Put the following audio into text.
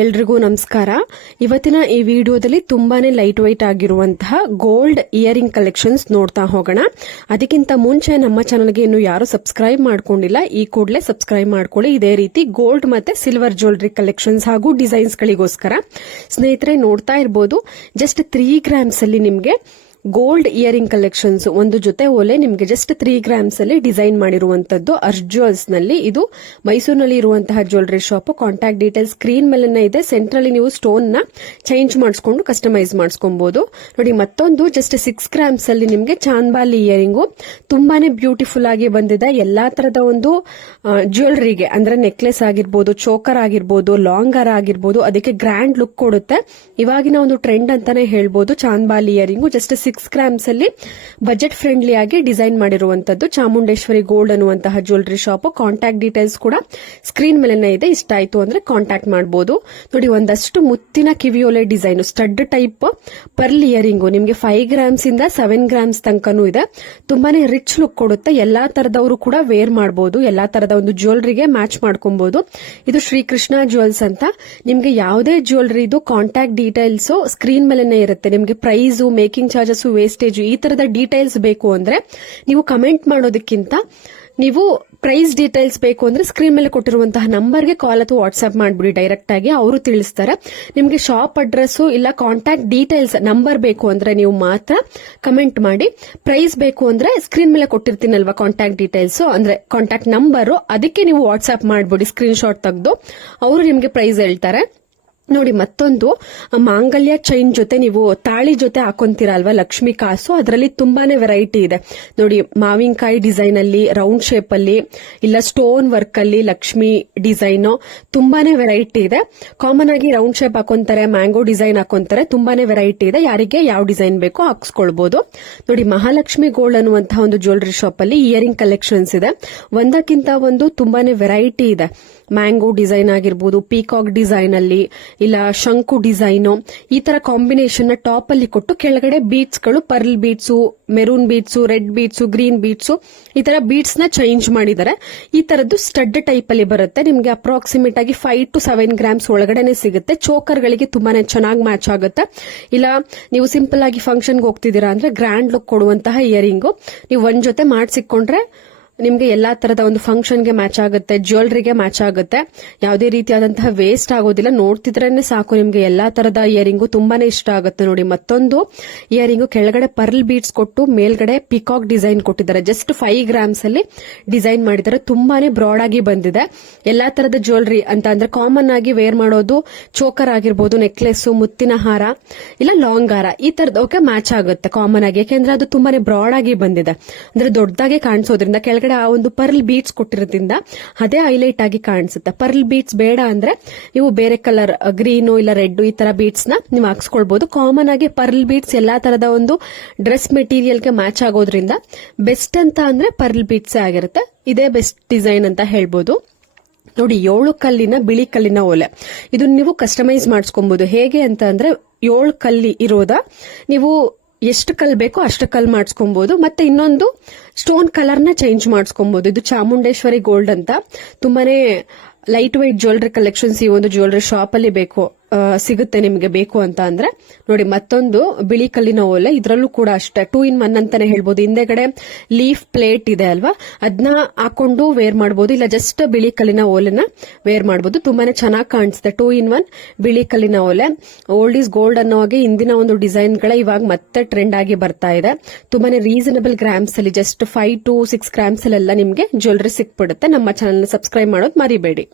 ಎಲ್ರಿಗೂ ನಮಸ್ಕಾರ. ಇವತ್ತಿನ ಈ ವಿಡಿಯೋದಲ್ಲಿ ತುಂಬಾನೇ ಲೈಟ್ ವೈಟ್ ಆಗಿರುವಂತಹ ಗೋಲ್ಡ್ ಇಯರಿಂಗ್ ಕಲೆಕ್ಷನ್ಸ್ ನೋಡ್ತಾ ಹೋಗೋಣ. ಅದಕ್ಕಿಂತ ಮುಂಚೆ ನಮ್ಮ ಚಾನಲ್ಗೆ ಇನ್ನು ಯಾರು ಸಬ್ಸ್ಕ್ರೈಬ್ ಮಾಡ್ಕೊಂಡಿಲ್ಲ, ಈ ಕೂಡಲೇ ಸಬ್ಸ್ಕ್ರೈಬ್ ಮಾಡ್ಕೊಳ್ಳಿ. ಇದೇ ರೀತಿ ಗೋಲ್ಡ್ ಮತ್ತೆ ಸಿಲ್ವರ್ ಜ್ಯುವೆಲರಿ ಕಲೆಕ್ಷನ್ಸ್ ಹಾಗೂ ಡಿಸೈನ್ಸ್ ಗಳಿಗೋಸ್ಕರ. ಸ್ನೇಹಿತರೆ, ನೋಡ್ತಾ ಇರಬಹುದು ಜಸ್ಟ್ 3 ಗ್ರಾಮ್ಸ್ ಅಲ್ಲಿ ನಿಮ್ಗೆ ಗೋಲ್ಡ್ ಇಯರಿಂಗ್ ಕಲೆಕ್ಷನ್ಸ್ ಒಂದು ಜೊತೆ ಓಲೆ ನಿಮಗೆ ಜಸ್ಟ್ 3 ಗ್ರಾಮ್ಸ್ ಅಲ್ಲಿ ಡಿಸೈನ್ ಮಾಡಿರುವಂತದ್ದು ಅರ್ಜುವಲ್ಸ್ ನಲ್ಲಿ. ಇದು ಮೈಸೂರಿನಲ್ಲಿ ಇರುವಂತಹ jewellery shop. Contact details screen ಮೇಲೆ ಇದೆ. ಸೆಂಟ್ರಲ್ಲಿ ನೀವು ಸ್ಟೋನ್ ನ ಚೇಂಜ್ ಮಾಡಿಸ್ಕೊಂಡು ಕಸ್ಟಮೈಸ್ ಮಾಡಿಸ್ಕೊಬಹುದು. ನೋಡಿ, ಮತ್ತೊಂದು ಜಸ್ಟ್ 6 ಗ್ರಾಮ್ಸ್ ಅಲ್ಲಿ ನಿಮ್ಗೆ ಚಾಂದ್ಬಾಲಿ ಇಯರಿಂಗು ತುಂಬಾನೇ ಬ್ಯೂಟಿಫುಲ್ ಆಗಿ ಬಂದಿದೆ. ಎಲ್ಲಾ ತರದ ಒಂದು ಜ್ಯುವೆಲರಿಗೆ ಅಂದ್ರೆ ನೆಕ್ಲೆಸ್ ಆಗಿರ್ಬೋದು, ಚೋಕರ್ ಆಗಿರ್ಬೋದು, ಲಾಂಗ್ ಹಾರ ಆಗಿರ್ಬೋದು, ಅದಕ್ಕೆ ಗ್ರ್ಯಾಂಡ್ ಲುಕ್ ಕೊಡುತ್ತೆ. ಇವಾಗಿನ ಒಂದು ಟ್ರೆಂಡ್ ಅಂತಾನೆ ಹೇಳ್ಬೋದು ಚಾಂದ್ಬಾಲಿ ಇಯರಿಂಗು. ಜಸ್ಟ್ 6 ಗ್ರಾಮ್ಸ್ ಅಲ್ಲಿ ಬಜೆಟ್ ಫ್ರೆಂಡ್ಲಿ ಆಗಿ ಡಿಸೈನ್ ಮಾಡಿರುವಂತದ್ದು ಚಾಮುಂಡೇಶ್ವರಿ ಗೋಲ್ಡ್ ಅನ್ನುವಂತಹ ಜ್ಯುವೆಲರಿ ಶಾಪ್. ಕಾಂಟ್ಯಾಕ್ಟ್ ಡೀಟೇಲ್ಸ್ ಕೂಡ ಸ್ಕ್ರೀನ್ ಮೇಲೆ ಇದೆ. ಇಷ್ಟ ಆಯ್ತು ಅಂದ್ರೆ ಕಾಂಟ್ಯಾಕ್ಟ್ ಮಾಡಬಹುದು. ನೋಡಿ, ಒಂದಷ್ಟು ಮುತ್ತಿನ ಕಿವಿಯೋಲೆ design stud type pearl earring ನಿಮಗೆ 5 ಗ್ರಾಮ್ಸ್ ಇಂದ 7 ಗ್ರಾಮ್ಸ್ ತನಕನೂ ಇದೆ. ತುಂಬಾನೇ ರಿಚ್ ಲುಕ್ ಕೊಡುತ್ತೆ. ಎಲ್ಲಾ ತರದವರು ಕೂಡ ವೇರ್ ಮಾಡಬಹುದು. ಎಲ್ಲಾ ತರದ ಒಂದು ಜ್ಯುವೆಲರಿಗೆ ಮ್ಯಾಚ್ ಮಾಡ್ಕೊಬಹುದು. ಇದು ಶ್ರೀಕೃಷ್ಣ ಜ್ಯುವೆಲ್ಸ್ ಅಂತ. ನಿಮ್ಗೆ ಯಾವುದೇ ಜ್ಯುವೆಲರಿದು ಕಾಂಟ್ಯಾಕ್ಟ್ ಡೀಟೇಲ್ಸ್ ಸ್ಕ್ರೀನ್ ಮೇಲೆ ಇರುತ್ತೆ. ನಿಮ್ಗೆ ಪ್ರೈಸ್, ಮೇಕಿಂಗ್ ಚಾರ್ಜಸ್, ವೇಸ್ಟೇಜ್ ಈ ತರದ ಡೀಟೇಲ್ಸ್ ಬೇಕು ಅಂದ್ರೆ ನೀವು ಕಮೆಂಟ್ ಮಾಡೋದಕ್ಕಿಂತ ನೀವು ಪ್ರೈಸ್ ಡೀಟೇಲ್ಸ್ ಬೇಕು ಅಂದ್ರೆ ಸ್ಕ್ರೀನ್ ಮೇಲೆ ಕೊಟ್ಟಿರುವಂತಹ ನಂಬರ್ಗೆ ಕಾಲ್ ಅಥವಾ ವಾಟ್ಸ್ಆಪ್ ಮಾಡ್ಬಿಡಿ. ಡೈರೆಕ್ಟ್ ಆಗಿ ಅವರು ತಿಳಿಸ್ತಾರೆ. ನಿಮ್ಗೆ ಶಾಪ್ ಅಡ್ರೆಸ್ ಇಲ್ಲ ಕಾಂಟ್ಯಾಕ್ಟ್ ಡೀಟೇಲ್ಸ್ ನಂಬರ್ ಬೇಕು ಅಂದ್ರೆ ನೀವು ಮಾತ್ರ ಕಮೆಂಟ್ ಮಾಡಿ. ಪ್ರೈಸ್ ಬೇಕು ಅಂದ್ರೆ ಸ್ಕ್ರೀನ್ ಮೇಲೆ ಕೊಟ್ಟಿರ್ತೀನಲ್ವಾ ಕಾಂಟ್ಯಾಕ್ಟ್ ಡೀಟೇಲ್ಸ್ ಅಂದ್ರೆ ಕಾಂಟ್ಯಾಕ್ಟ್ ನಂಬರ್, ಅದಕ್ಕೆ ನೀವು ವಾಟ್ಸ್ಆಪ್ ಮಾಡ್ಬಿಡಿ. ಸ್ಕ್ರೀನ್ ಶಾಟ್ ತೆಗೆದು ಅವರು ನಿಮ್ಗೆ ಪ್ರೈಸ್ ಹೇಳ್ತಾರೆ. ನೋಡಿ, ಮತ್ತೊಂದು ಮಾಂಗಲ್ಯ ಚೈನ್ ಜೊತೆ ನೀವು ತಾಳಿ ಜೊತೆ ಹಾಕೊಂತೀರ ಅಲ್ವಾ, ಲಕ್ಷ್ಮಿ ಕಾಸು, ಅದರಲ್ಲಿ ತುಂಬಾನೇ ವೆರೈಟಿ ಇದೆ. ನೋಡಿ, ಮಾವಿನಕಾಯಿ ಡಿಸೈನ್ ಅಲ್ಲಿ, ರೌಂಡ್ ಶೇಪ್ ಅಲ್ಲಿ, ಇಲ್ಲ ಸ್ಟೋನ್ ವರ್ಕ್ ಅಲ್ಲಿ ಲಕ್ಷ್ಮಿ ಡಿಸೈನ್, ತುಂಬಾನೇ ವೆರೈಟಿ ಇದೆ. ಕಾಮನ್ ಆಗಿ ರೌಂಡ್ ಶೇಪ್ ಹಾಕೊಂತಾರೆ, ಮ್ಯಾಂಗೋ ಡಿಸೈನ್ ಹಾಕೊಂತಾರೆ, ತುಂಬಾನೇ ವೆರೈಟಿ ಇದೆ. ಯಾರಿಗೆ ಯಾವ ಡಿಸೈನ್ ಬೇಕೋ ಹಾಕ್ಸ್ಕೊಳ್ಬಹುದು. ನೋಡಿ, ಮಹಾಲಕ್ಷ್ಮಿ ಗೋಲ್ಡ್ ಅನ್ನುವಂತಹ ಒಂದು ಜ್ಯುವೆಲರಿ ಶಾಪ್ ಅಲ್ಲಿ ಇಯರಿಂಗ್ ಕಲೆಕ್ಷನ್ಸ್ ಇದೆ. ಒಂದಕ್ಕಿಂತ ಒಂದು ತುಂಬಾನೇ ವೆರೈಟಿ ಇದೆ. ಮ್ಯಾಂಗೋ ಡಿಸೈನ್ ಆಗಿರ್ಬೋದು, ಪೀಕಾಕ್ ಡಿಸೈನ್ ಅಲ್ಲಿ, ಇಲ್ಲ ಶಂಕು ಡಿಸೈನ್, ಈ ತರ ಕಾಂಬಿನೇಷನ್ ನ ಟಾಪ್ ಅಲ್ಲಿ ಕೊಟ್ಟು ಕೆಳಗಡೆ ಬೀಟ್ಸ್ ಗಳು pearl beats, maroon beats, red beats, green beats, ಈ ತರ ಬೀಟ್ಸ್ ನ ಚೇಂಜ್ ಮಾಡಿದ್ದಾರೆ. ಈ ತರದ್ದು ಸ್ಟಡ್ ಟೈಪ್ ಅಲ್ಲಿ ಬರುತ್ತೆ. ನಿಮ್ಗೆ ಅಪ್ರಾಕ್ಸಿಮೇಟ್ ಆಗಿ 5 to 7 ಗ್ರಾಮ್ಸ್ ಒಳಗಡೆನೆ ಸಿಗುತ್ತೆ. ಚೋಕರ್ ಗಳಿಗೆ ತುಂಬಾನೇ ಚೆನ್ನಾಗಿ ಮ್ಯಾಚ್ ಆಗುತ್ತೆ. ಇಲ್ಲ ನೀವು ಸಿಂಪಲ್ ಆಗಿ ಫಂಕ್ಷನ್ಗೆ ಹೋಗ್ತಿದ್ದೀರಾ ಅಂದ್ರೆ ಗ್ರ್ಯಾಂಡ್ ಲುಕ್ ಕೊಡುವಂತಹ ಇಯರಿಂಗು ನೀವು ಒಂದ್ ಜೊತೆ ಮಾಡಿಸಿಕೊಂಡ್ರೆ ನಿಮ್ಗೆ ಎಲ್ಲಾ ತರದ ಒಂದು ಫಂಕ್ಷನ್ಗೆ ಮ್ಯಾಚ್ ಆಗುತ್ತೆ, ಜ್ಯುವೆಲರಿಗೆ ಮ್ಯಾಚ್ ಆಗುತ್ತೆ. ಯಾವುದೇ ರೀತಿಯಾದಂತಹ ವೇಸ್ಟ್ ಆಗೋದಿಲ್ಲ. ನೋಡ್ತಿದ್ರೇನೆ ಸಾಕು ನಿಮ್ಗೆ ಎಲ್ಲಾ ತರದ ಇಯರಿಂಗು ತುಂಬಾನೇ ಇಷ್ಟ ಆಗುತ್ತೆ. ನೋಡಿ, ಮತ್ತೊಂದು ಇಯರಿಂಗು ಕೆಳಗಡೆ ಪರ್ಲ್ ಬೀಟ್ಸ್ ಕೊಟ್ಟು ಮೇಲ್ಗಡೆ ಪಿಕಾಕ್ ಡಿಸೈನ್ ಕೊಟ್ಟಿದ್ದಾರೆ. ಜಸ್ಟ್ 5 ಗ್ರಾಮ್ಸ್ ಅಲ್ಲಿ ಡಿಸೈನ್ ಮಾಡಿದ್ದಾರೆ. ತುಂಬಾನೇ ಬ್ರಾಡ್ ಆಗಿ ಬಂದಿದೆ. ಎಲ್ಲಾ ತರದ ಜ್ಯುವೆಲರಿ ಅಂತ ಅಂದ್ರೆ ಕಾಮನ್ ಆಗಿ ವೇರ್ ಮಾಡೋದು ಚೋಕರ್ ಆಗಿರ್ಬೋದು, ನೆಕ್ಲೆಸ್, ಮುತ್ತಿನ ಹಾರ, ಇಲ್ಲ ಲಾಂಗ್ ಹಾರ, ಈ ತರದಕ್ಕೆ ಮ್ಯಾಚ್ ಆಗುತ್ತೆ ಕಾಮನ್ ಆಗಿ. ಯಾಕೆಂದ್ರೆ ಅದು ತುಂಬಾನೇ ಬ್ರಾಡ್ ಆಗಿ ಬಂದಿದೆ. ಅಂದ್ರೆ ದೊಡ್ಡದಾಗಿ ಕಾಣಿಸೋದ್ರಿಂದ ಕೆಳಗಡೆ ಆ ಒಂದು ಪರ್ಲ್ ಬೀಟ್ಸ್ ಕೊಟ್ಟಿರೋದ್ರಿಂದ ಅದೇ ಹೈಲೈಟ್ ಆಗಿ ಕಾಣಿಸುತ್ತೆ. ಪರ್ಲ್ ಬೀಟ್ಸ್ ಬೇಡ ಅಂದ್ರೆ ನೀವು ಬೇರೆ ಕಲರ್ ಗ್ರೀನು ಇಲ್ಲ ರೆಡ್ ಈ ತರ ಬೀಟ್ಸ್ ನ ನೀವು ಹಾಕ್ಸ್ಕೊಳ್ಬಹುದು. ಕಾಮನ್ ಆಗಿ ಪರ್ಲ್ ಬೀಟ್ಸ್ ಎಲ್ಲಾ ತರದ ಒಂದು ಡ್ರೆಸ್ ಮೆಟೀರಿಯಲ್ಗೆ ಮ್ಯಾಚ್ ಆಗೋದ್ರಿಂದ ಬೆಸ್ಟ್ ಅಂತ ಅಂದ್ರೆ ಪರ್ಲ್ ಬೀಟ್ಸ್ ಆಗಿರುತ್ತೆ. ಇದೇ ಬೆಸ್ಟ್ ಡಿಸೈನ್ ಅಂತ ಹೇಳ್ಬೋದು. ನೋಡಿ, 7 ಕಲ್ಲಿನ ಬಿಳಿ ಕಲ್ಲಿನ ಓಲೆ, ಇದನ್ನ ನೀವು ಕಸ್ಟಮೈಸ್ ಮಾಡಿಸ್ಕೊಬಹುದು. ಹೇಗೆ ಅಂತ ಅಂದ್ರೆ 7 ಕಲ್ಲಿ ಇರೋದ ನೀವು ಎಷ್ಟು ಕಲ್ ಬೇಕೋ ಅಷ್ಟು ಕಲ್ ಮಾಡಿಸ್ಕೊಬಹುದು. ಮತ್ತೆ ಇನ್ನೊಂದು ಸ್ಟೋನ್ ಕಲರ್ ನ ಚೇಂಜ್ ಮಾಡಿಸ್ಕೊಬಹುದು. ಇದು ಚಾಮುಂಡೇಶ್ವರಿ ಗೋಲ್ಡ್ ಅಂತ ತುಂಬಾನೇ ಲೈಟ್ ವೈಟ್ ಜ್ಯುವೆಲರಿ ಕಲೆಕ್ಷನ್ಸ್ ಈ ಒಂದು ಜ್ಯುವೆಲರಿ ಶಾಪ್ ಅಲ್ಲಿ ಸಿಗುತ್ತೆ ನಿಮ್ಗೆ ಬೇಕು ಅಂತ ಅಂದ್ರೆ. ನೋಡಿ, ಮತ್ತೊಂದು ಬಿಳಿ ಕಲ್ಲಿನ ಓಲೆ, ಇದರಲ್ಲೂ ಕೂಡ ಅಷ್ಟೇ 2 in 1 ಅಂತಾನೆ ಹೇಳ್ಬೋದು. ಹಿಂದೆಗಡೆ ಲೀಫ್ ಪ್ಲೇಟ್ ಇದೆ ಅಲ್ವಾ, ಅದನ್ನ ಹಾಕೊಂಡು ವೇರ್ ಮಾಡಬಹುದು. ಇಲ್ಲ ಜಸ್ಟ್ ಬಿಳಿ ಕಲ್ಲಿನ ಓಲೆನ ವೇರ್ ಮಾಡಬಹುದು. ತುಂಬಾನೇ ಚೆನ್ನಾಗಿ ಕಾಣಿಸುತ್ತೆ. 2 in 1 ಬಿಳಿ ಕಲ್ಲಿನ ಓಲೆ. ಓಲ್ಡ್ ಈಸ್ ಗೋಲ್ಡ್ ಅನ್ನೋ ಹಾಗೆ ಇಂದಿನ ಒಂದು ಡಿಸೈನ್ ಗಳ ಇವಾಗ ಮತ್ತೆ ಟ್ರೆಂಡ್ ಆಗಿ ಬರ್ತಾ ಇದೆ. ತುಂಬಾನೇ ರೀಸನಬಲ್ ಗ್ರಾಮ್ಸ್ ಅಲ್ಲಿ ಜಸ್ಟ್ 5 to 6 ಗ್ರಾಮ್ಸ್ ಅಲ್ಲೆಲ್ಲ ನಿಮ್ಗೆ ಜ್ಯುವೆಲರಿ ಸಿಕ್ಬಿಡುತ್ತೆ. ನಮ್ಮ ಚಾನಲ್ ಸಬ್ಸ್ಕ್ರೈಬ್ ಮಾಡೋದು ಮರಿಬೇಡಿ.